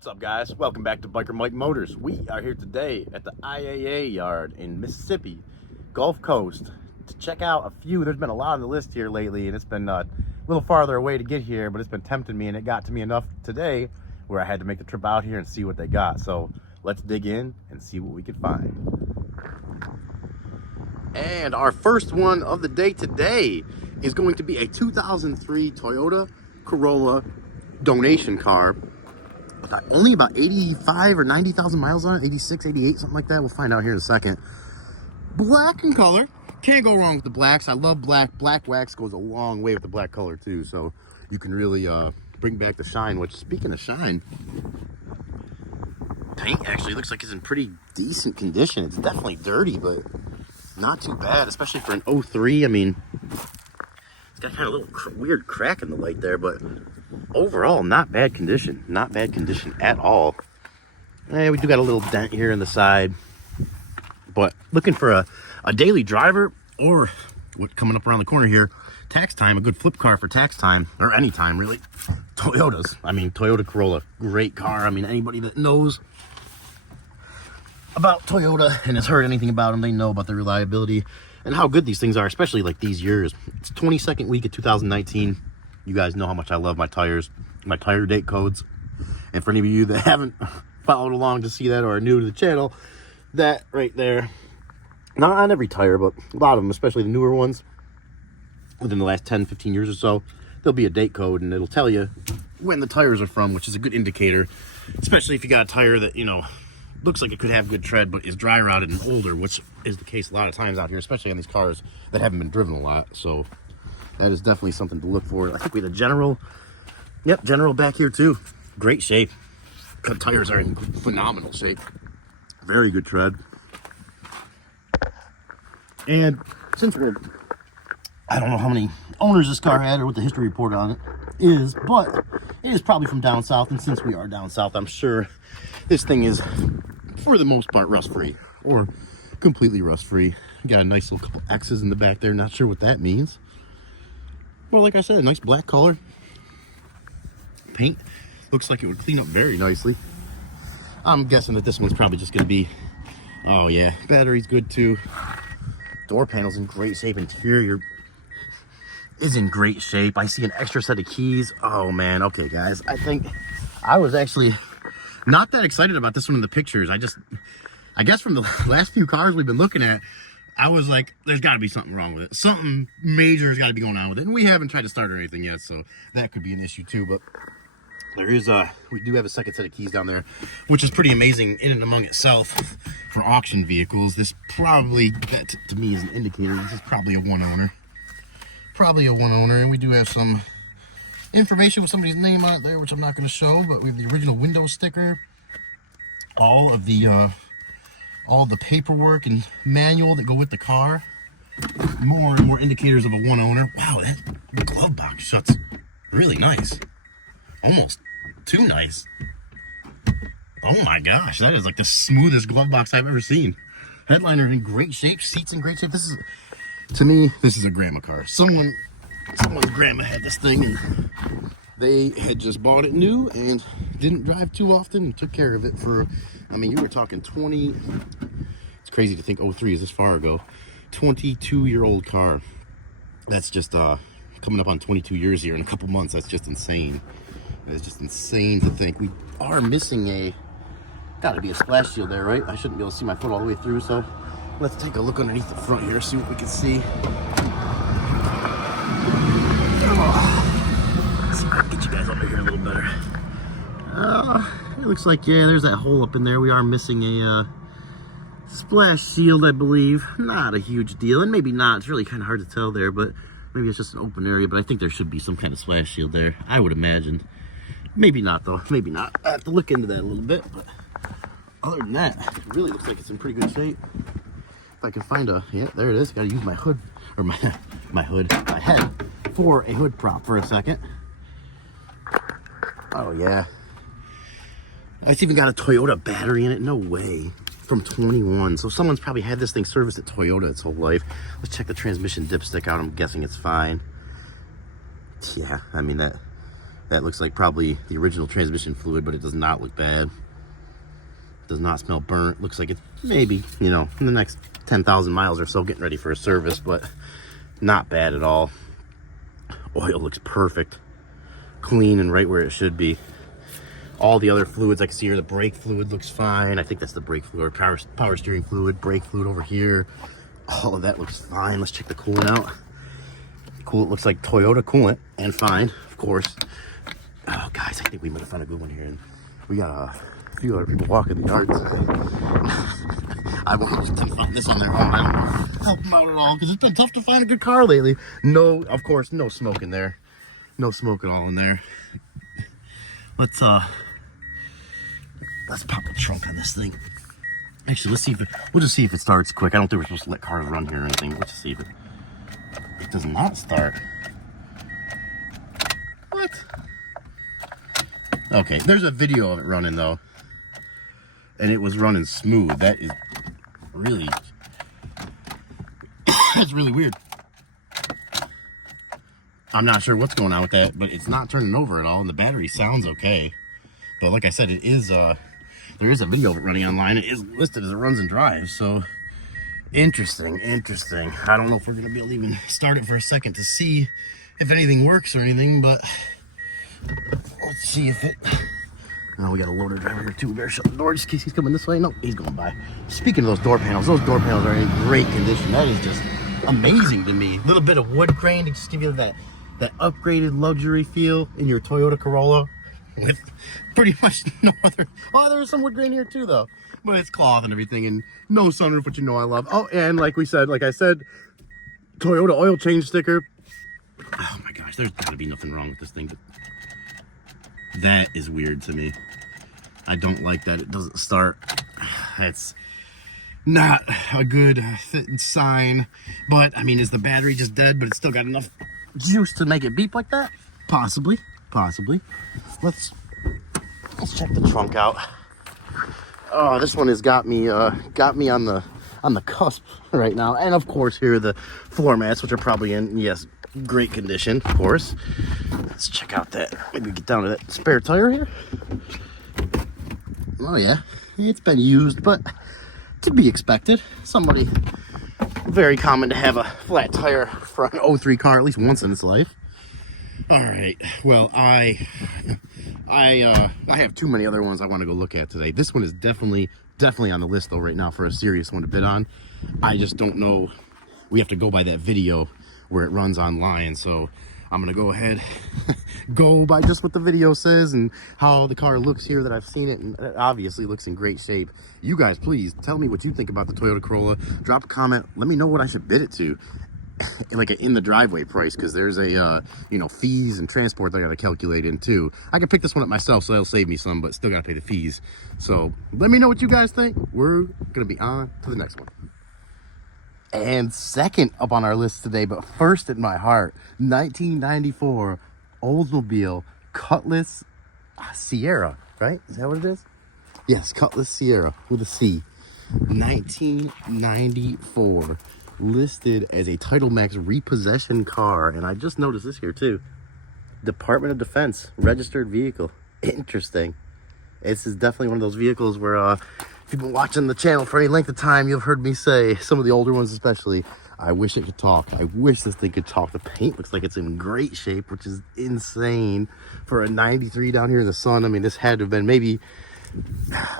What's up, guys? Welcome back to Biker Mike Motors. We are here today at the IAA yard in Mississippi, Gulf Coast, to check out a few. There's been a lot on the list here lately, and it's been a little farther away to get here, but it's been tempting me, and it got to me enough today where I had to make the trip out here and see what they got. So let's dig in and see what we can find. And our first one of the day today is going to be a 2003 Toyota Corolla donation car. Only about 85 or 90,000 miles on it, 86, 88, something like that. We'll find out here in a second. Black in color. Can't go wrong with the blacks. I love black. Black wax goes a long way with the black color too, so you can really bring back the shine. Which, speaking of shine, paint actually looks like it's in pretty decent condition. It's definitely dirty, but not too bad, especially for an 03. I mean, it's got kind of a little weird crack in the light there, but overall, not bad condition. Not bad condition at all. We do got a little dent here in the side, but looking for a daily driver, or what, coming up around the corner here, tax time, a good flip car for tax time, or any time really. Toyotas. I mean, Toyota Corolla, great car. I mean, anybody that knows about Toyota and has heard anything about them, they know about their reliability and how good these things are, especially like these years. It's 22nd week of 2019. You guys know how much I love my tires, my tire date codes. And for any of you that haven't followed along to see that or are new to the channel, that right there, not on every tire, but a lot of them, especially the newer ones, within the last 10, 15 years or so, there'll be a date code and it'll tell you when the tires are from, which is a good indicator, especially if you got a tire that, you know, looks like it could have good tread, but is dry rotted and older, which is the case a lot of times out here, especially on these cars that haven't been driven a lot. So that is definitely something to look for. I think we had a General. Yep, General back here too. Great shape. Tires are in phenomenal shape. Very good tread. And since I don't know how many owners this car had or what the history report on it is, but it is probably from down south. And since we are down south, I'm sure this thing is, for the most part, rust-free or completely rust-free. Got a nice little couple X's in the back there. Not sure what that means. Well, like I said, a nice black color. Paint looks like it would clean up very nicely. I'm guessing that this one's probably just going to be, oh yeah, battery's good too. Door panel's in great shape. Interior is in great shape. I see an extra set of keys. Oh man, okay guys, I think I was actually not that excited about this one in the pictures. I guess from the last few cars we've been looking at, I was like, there's got to be something wrong with it. Something major has got to be going on with it. And we haven't tried to start or anything yet, so that could be an issue too. But there is we do have a second set of keys down there, which is pretty amazing in and among itself for auction vehicles. This probably, that to me is an indicator. This is probably a one owner. Probably a one owner. And we do have some information with somebody's name on it there, which I'm not going to show, but we have the original window sticker, all of the paperwork and manual that go with the car. More and more indicators of a one owner. Wow, the glove box shuts really nice. Almost too nice. Oh my gosh, that is like the smoothest glove box I've ever seen. Headliner in great shape, seats in great shape. This is, to me, this is a grandma car. Someone's grandma had this thing and they had just bought it new and didn't drive too often and took care of it for, I mean, you were talking 20, it's crazy to think 03 is this far ago, 22-year-old car. That's just coming up on 22 years here in a couple months. That's just insane. It's just insane to think. We are missing gotta be a splash shield there, right? I shouldn't be able to see my foot all the way through, so let's take a look underneath the front here, see what we can see. Let's see if I can get you guys over here a little better. It looks like, yeah, there's that hole up in there. We are missing a splash shield, I believe. Not a huge deal, and maybe not. It's really kind of hard to tell there, but maybe it's just an open area, but I think there should be some kind of splash shield there, I would imagine. Maybe not, though. Maybe not. I have to look into that a little bit, but other than that, it really looks like it's in pretty good shape. If I can find yeah, there it is. Got to use my hood, or my head for a hood prop for a second. Oh, yeah. It's even got a Toyota battery in it. No way. From 21. So someone's probably had this thing serviced at Toyota its whole life. Let's check the transmission dipstick out. I'm guessing it's fine. Yeah, I mean, that That looks like probably the original transmission fluid, but it does not look bad. Does not smell burnt. Looks like it's maybe, you know, in the next 10,000 miles or so getting ready for a service, but not bad at all. Oil looks perfect. Clean and right where it should be. All the other fluids I can see here, the brake fluid looks fine. I think that's the brake fluid, power steering fluid, brake fluid over here. All of that looks fine. Let's check the coolant out. Coolant looks like Toyota coolant and fine, of course. Oh, guys, I think we might have found a good one here. And we got a few other people walking the yard today. I won't find this on their own. I don't help them out at all because it's been tough to find a good car lately. No, of course, no smoke in there. No smoke at all in there. Let's pop the trunk on this thing. Actually, let's see if we'll just see if it starts quick. I don't think we're supposed to let cars run here or anything. Let's just see if it does not start. What? Okay, there's a video of it running though, and it was running smooth. That is really that's really weird. I'm not sure what's going on with that, but it's not turning over at all, and the battery sounds okay. But like I said, it is there is a video of it running online. It is listed as it runs and drives, so interesting. I don't know if we're gonna be able to even start it for a second to see if anything works or anything, but let's see if it. Oh, we got a loader driver here too. We better shut the door just in case he's coming this way. Nope, he's going by. Speaking of those door panels are in great condition. That is just amazing to me. A little bit of wood grain to just give you that upgraded luxury feel in your Toyota Corolla with pretty much no other. Oh, there is some wood grain here too though, but it's cloth and everything, and no sunroof, which you know I love. Oh, and like I said, Toyota oil change sticker. Oh my gosh, there's gotta be nothing wrong with this thing. That is weird to me. I don't like that it doesn't start. It's not a good fitting sign, but I mean, is the battery just dead, but it's still got enough juice to make it beep like that? Possibly. Let's check the trunk out. Oh, this one has got me on the cusp right now. And of course, here are the floor mats, which are probably in, yes, great condition, of course. Let's check out that. Maybe get down to that spare tire here. Oh yeah, it's been used, but to be expected. Somebody very common to have a flat tire for an 03 car at least once in its life. All right, well, I have too many other ones I want to go look at today. This one is definitely on the list though right now for a serious one to bid on. I just don't know. We have to go by that video where it runs online, so I'm gonna go ahead go by just what the video says and how the car looks here that I've seen it, and it obviously looks in great shape. You guys, please tell me what you think about the Toyota Corolla. Drop a comment, let me know what I should bid it to, like an in the driveway price, because there's a fees and transport that I gotta calculate in too. I can pick this one up myself, so that'll save me some, but still gotta pay the fees. So let me know what you guys think. We're gonna be on to the next one. And second up on our list today, but first in my heart, 1994 Oldsmobile Cutlass Sierra, right? Is that what it is? Yes, Cutlass Sierra with a C. 1994, listed as a Title Max repossession car. And I just noticed this here too. Department of Defense, registered vehicle. Interesting. This is definitely one of those vehicles where if you've been watching the channel for any length of time, you've heard me say, some of the older ones especially, I wish it could talk. I wish this thing could talk. The paint looks like it's in great shape, which is insane for a 93 down here in the sun. I mean, this had to have been maybe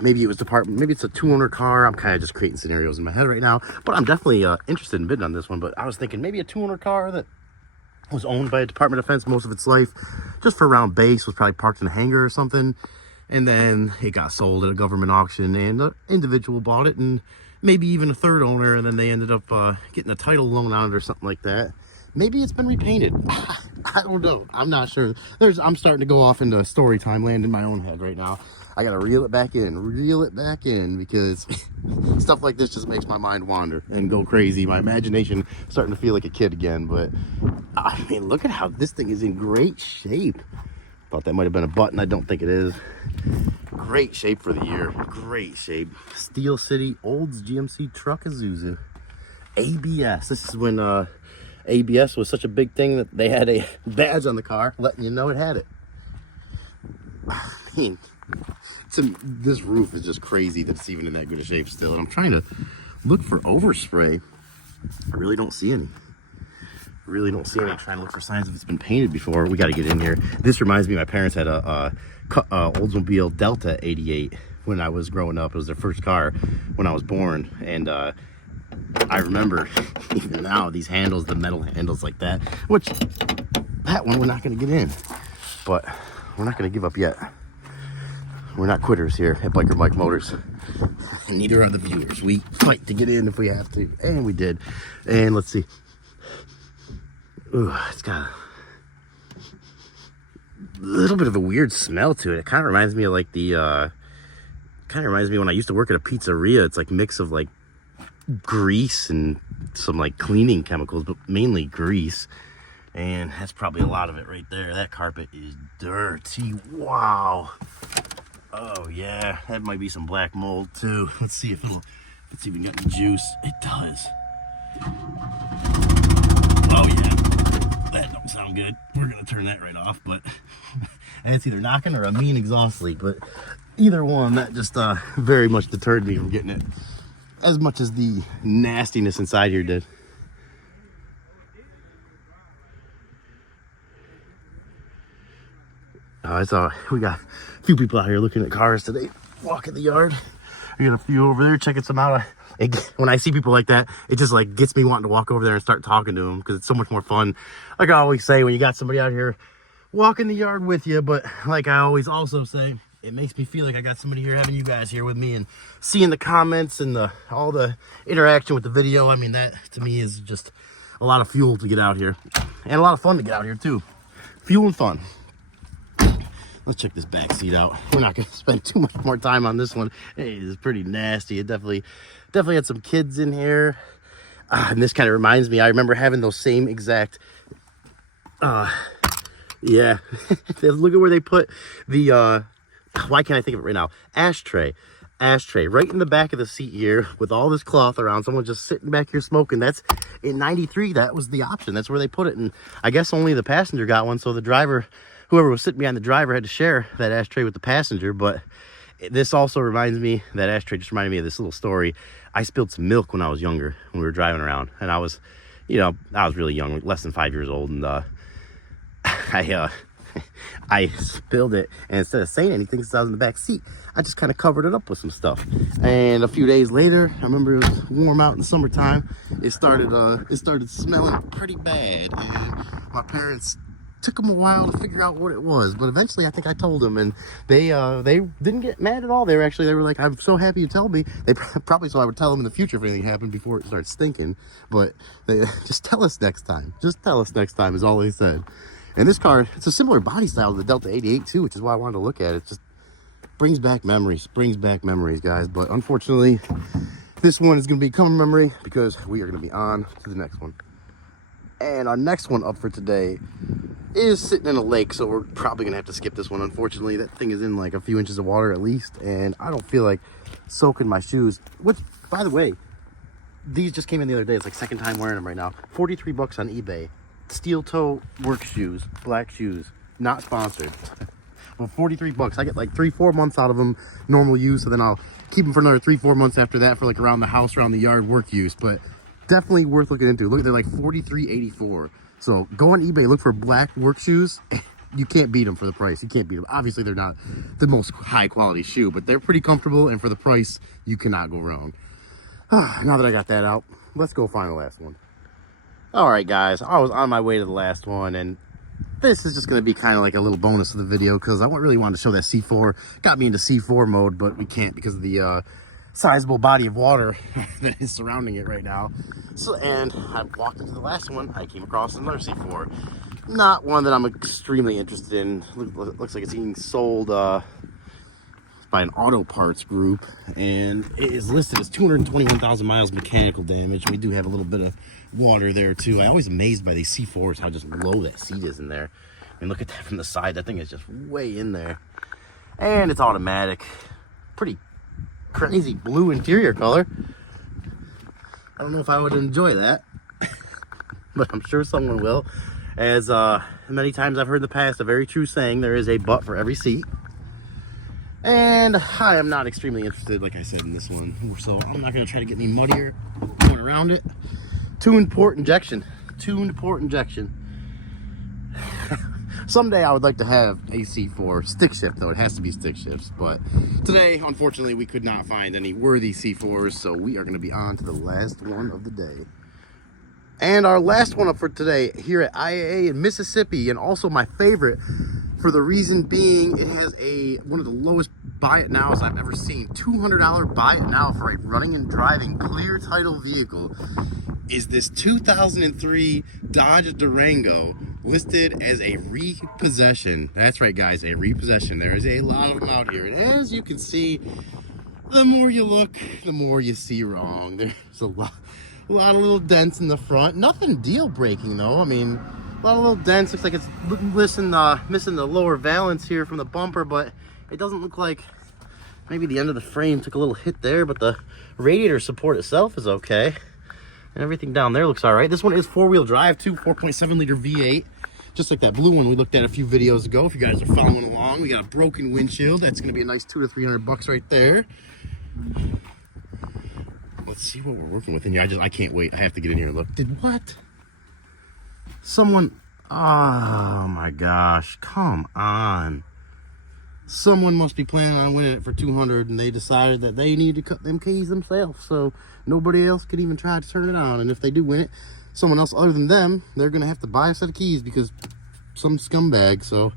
it was department, maybe it's a 2-owner car. I'm kind of just creating scenarios in my head right now, but I'm definitely interested in bidding on this one. But I was thinking maybe a 2-owner car that was owned by a Department of Defense most of its life, just for around base, was probably parked in a hangar or something. And then it got sold at a government auction, and an individual bought it, and maybe even a third owner, and then they ended up getting a title loan on it or something like that. Maybe it's been repainted. I don't know. I'm not sure. I'm starting to go off into story time land in my own head right now. I gotta reel it back in, because stuff like this just makes my mind wander and go crazy. My imagination starting to feel like a kid again. But I mean, look at how this thing is in great shape. Thought that might have been a button. I don't think it is. Great shape for the year. Great shape. Steel City Olds GMC truck Isuzu. ABS. This is when ABS was such a big thing that they had a badge on the car letting you know it had it. I mean, this roof is just crazy that it's even in that good a shape still. And I'm trying to look for overspray. I really don't see any. I'm trying to look for signs if it's been painted before. We got to get in here. This reminds me, my parents had a Oldsmobile Delta 88 when I was growing up. It was their first car when I was born. And I remember even now these handles, the metal handles like that, which that one we're not going to get in. But we're not going to give up yet. We're not quitters here at Biker Mike Motors. Neither are the viewers. We fight to get in if we have to. And we did. And let's see. Ooh, it's got a little bit of a weird smell to it. It kind of reminds me of like the, when I used to work at a pizzeria. It's like mix of like grease and some like cleaning chemicals, but mainly grease. And that's probably a lot of it right there. That carpet is dirty. Wow. Oh yeah, that might be some black mold too. Let's see if it's even got any juice. It does. Oh yeah. That don't sound good. We're gonna turn that right off, but and it's either knocking or a mean exhaust leak, but either one, that just very much deterred me from getting it as much as the nastiness inside here did. We got a few people out here looking at cars today, walking the yard. We got a few over there checking some out. When I see people like that, it just like gets me wanting to walk over there and start talking to them because it's so much more fun. Like I always say, when you got somebody out here walking the yard with you, but like I always also say, it makes me feel like I got somebody here having you guys here with me and seeing the comments and all the interaction with the video. I mean, that to me is just a lot of fuel to get out here and a lot of fun to get out here too. Fuel and fun. Let's check this back seat out. We're not going to spend too much more time on this one. Hey, it's pretty nasty. It definitely had some kids in here. And this kind of reminds me, I remember having those same exact, yeah. Look at where they put the, why can't I think of it right now? Ashtray right in the back of the seat here with all this cloth around. Someone just sitting back here smoking. That's in 93. That was the option. That's where they put it. And I guess only the passenger got one. So the driver, whoever was sitting behind the driver, had to share that ashtray with the passenger. But this also reminds me, that ashtray just reminded me of this little story. I spilled some milk when I was younger, when we were driving around. And I was, I was really young, less than 5 years old. And I spilled it. And instead of saying anything, since I was in the back seat, I just kind of covered it up with some stuff. And a few days later, I remember it was warm out in the summertime. It started smelling pretty bad. And my parents took them a while to figure out what it was, but eventually I think I told them, and they didn't get mad at all. They were like, I'm so happy you told me. They probably so I would tell them in the future if anything happened before it starts stinking, but they just tell us next time is all they said. And this car, it's a similar body style to the Delta 88 too, which is why I wanted to look at it. It just brings back memories, guys. But unfortunately, this one is going to become a memory because we are going to be on to the next one. And our next one up for today is sitting in a lake, so we're probably gonna have to skip this one. Unfortunately, that thing is in like a few inches of water at least, and I don't feel like soaking my shoes, which, by the way, these just came in the other day. It's like second time wearing them right now. 43 bucks on eBay. Steel toe work shoes, black shoes, not sponsored. Well, 43 bucks. I get like 3-4 months out of them normal use, so then I'll keep them for another 3-4 months after that for like around the house, around the yard work use. But definitely worth looking into. Look, they're like $43.84. So go on eBay, look for black work shoes. You can't beat them for the price. You can't beat them. Obviously, they're not the most high quality shoe, but they're pretty comfortable, and for the price, you cannot go wrong. Now that I got that out, let's go find the last one. All right, guys, I was on my way to the last one, and this is just going to be kind of like a little bonus of the video because I really wanted to show that C4. Got me into C4 mode, but we can't because of the sizable body of water that is surrounding it right now. So, and I walked into the last one, I came across another C4. Not one that I'm extremely interested in. Looks like it's being sold by an auto parts group, and it is listed as 221,000 miles mechanical damage. We do have a little bit of water there too. I'm always amazed by these C4s, how just low that seat is in there. And look at that from the side, that thing is just way in there. And it's automatic. Pretty crazy blue interior color. I don't know if I would enjoy that, but I'm sure someone will. As many times I've heard in the past, a very true saying, there is a butt for every seat. And I am not extremely interested, like I said, in this one. So I'm not going to try to get any muddier going around it. Tuned port injection. Tuned port injection. Someday I would like to have AC for stick shift, though. It has to be stick shifts. But today, unfortunately, we could not find any worthy C4s. So we are going to be on to the last one of the day. And our last one up for today here at IAA in Mississippi. And also my favorite, for the reason being it has one of the lowest buy it nows I've ever seen. $200 buy it now for a running and driving clear title vehicle is this 2003 Dodge Durango, listed as a repossession. That's right, guys, a repossession. There is a lot of them out here, and as you can see, the more you look, the more you see wrong. There's a lot of little dents in the front. Nothing deal breaking though. I mean, a lot of little dents. Looks like it's missing the lower valance here from the bumper, but it doesn't look like, maybe the end of the frame took a little hit there, but the radiator support itself is okay. And everything down there looks all right. This one is four-wheel drive too, 4.7 liter V8, just like that blue one we looked at a few videos ago. If you guys are following along, we got a broken windshield. That's going to be a nice $200 to $300 right there. Let's see what we're working with in here. I can't wait. I have to get in here and look. Did what? Someone, oh my gosh, come on. Someone must be planning on winning it for 200, and they decided that they need to cut them keys themselves, so nobody else could even try to turn it on. And if they do win it, someone else other than them, they're gonna have to buy a set of keys because some scumbag. So,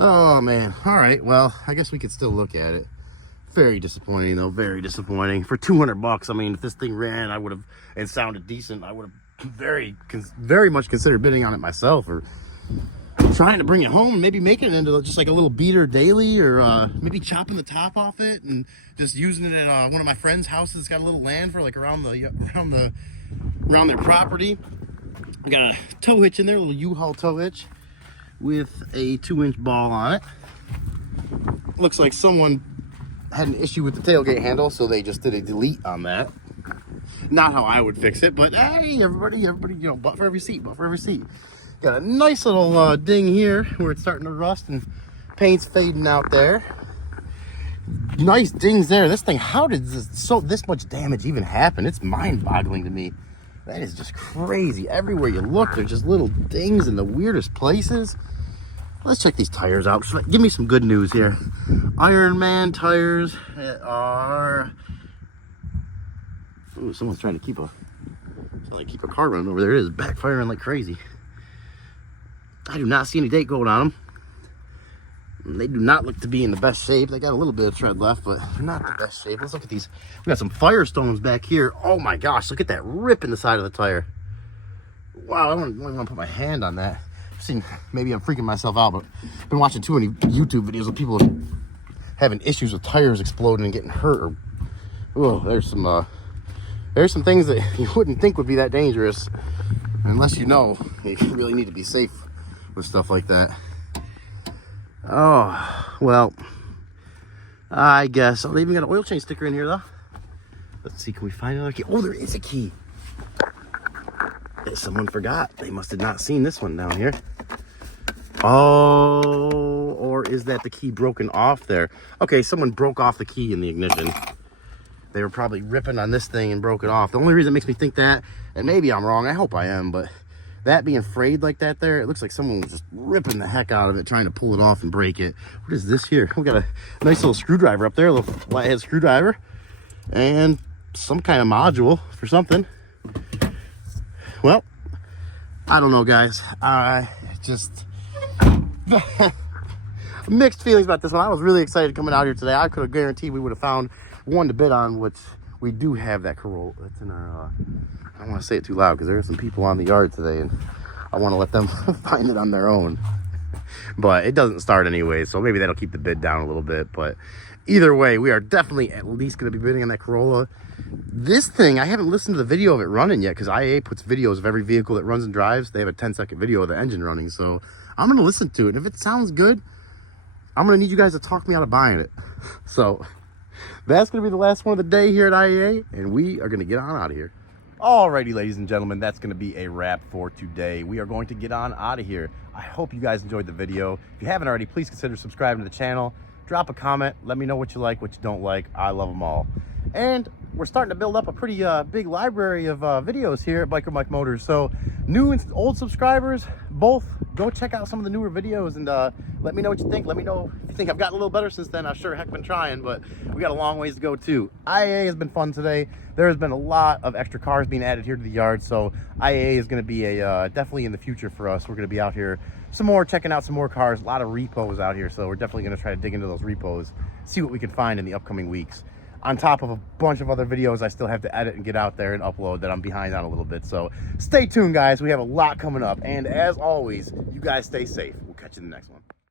oh man. All right, well, I guess we could still look at it. Very disappointing though, very disappointing. For 200 bucks, I mean, if this thing ran, I would have, and sounded decent, I would have very much considered bidding on it myself, or trying to bring it home and maybe making it into just like a little beater daily, or maybe chopping the top off it and just using it at one of my friends' houses that's got a little land for like around their property. I got a tow hitch in there, a little U-Haul tow hitch with a 2-inch ball on it. Looks like someone had an issue with the tailgate handle, so they just did a delete on that. Not how I would fix it, but hey, everybody, you know, butt for every seat, butt for every seat. Got a nice little ding here where it's starting to rust and paint's fading out there. Nice dings there. This thing, how did this much damage even happen? It's mind-boggling to me. That is just crazy. Everywhere you look, there's just little dings in the weirdest places. Let's check these tires out. Give me some good news here. Iron Man tires are... Ooh, someone's trying to keep a car running over there. It is backfiring like crazy. I do not see any date code on them. They do not look to be in the best shape. They got a little bit of tread left, but not the best shape. Let's look at these. We got some Firestones back here. Oh my gosh, look at that rip in the side of the tire. Wow, I don't even want to put my hand on that. Maybe I'm freaking myself out, but I've been watching too many YouTube videos of people having issues with tires exploding and getting hurt. Oh, there's some things that you wouldn't think would be that dangerous, unless you know. You really need to be safe with stuff like that. Oh, well, I guess. Oh, they even got an oil change sticker in here, though. Let's see, can we find another key? Oh, there is a key. Someone forgot. They must have not seen this one down here. Oh, or is that the key broken off there? Okay, someone broke off the key in the ignition. They were probably ripping on this thing and broke it off. The only reason it makes me think that, and maybe I'm wrong, I hope I am, but that being frayed like that there, it looks like someone was just ripping the heck out of it, trying to pull it off and break it. What is this here? We got a nice little screwdriver up there, a little flathead screwdriver, and some kind of module for something. Well, I don't know, guys. I just mixed feelings about this one. I was really excited coming out here today. I could have guaranteed we would have found one to bid on, which we do have that Corolla. That's in our, I don't want to say it too loud because there are some people on the yard today and I want to let them find it on their own. But it doesn't start anyway, so maybe that'll keep the bid down a little bit. But either way, we are definitely at least going to be bidding on that Corolla. This thing, I haven't listened to the video of it running yet because IAA puts videos of every vehicle that runs and drives. They have a 10-second video of the engine running, so I'm going to listen to it. And if it sounds good, I'm going to need you guys to talk me out of buying it. So that's going to be the last one of the day here at IAA, and we are going to get on out of here. Alrighty, ladies and gentlemen, that's going to be a wrap for today. We are going to get on out of here. I hope you guys enjoyed the video. If you haven't already, please consider subscribing to the channel. drop a comment. Let me know what you like, what you don't like. I love them all. And we're starting to build up a pretty big library of videos here at Biker Mike Motors. So new and old subscribers, both, go check out some of the newer videos and let me know what you think. Let me know if you think I've gotten a little better since then. I sure heck been trying, but we got a long ways to go too. IAA has been fun today. There has been a lot of extra cars being added here to the yard, so IAA is going to be a definitely in the future for us. We're going to be out here some more, checking out some more cars. A lot of repos out here, so we're definitely going to try to dig into those repos, see what we can find in the upcoming weeks, on top of a bunch of other videos I still have to edit and get out there and upload that I'm behind on a little bit. So stay tuned, guys. We have a lot coming up, and as always, you guys stay safe. We'll catch you in the next one.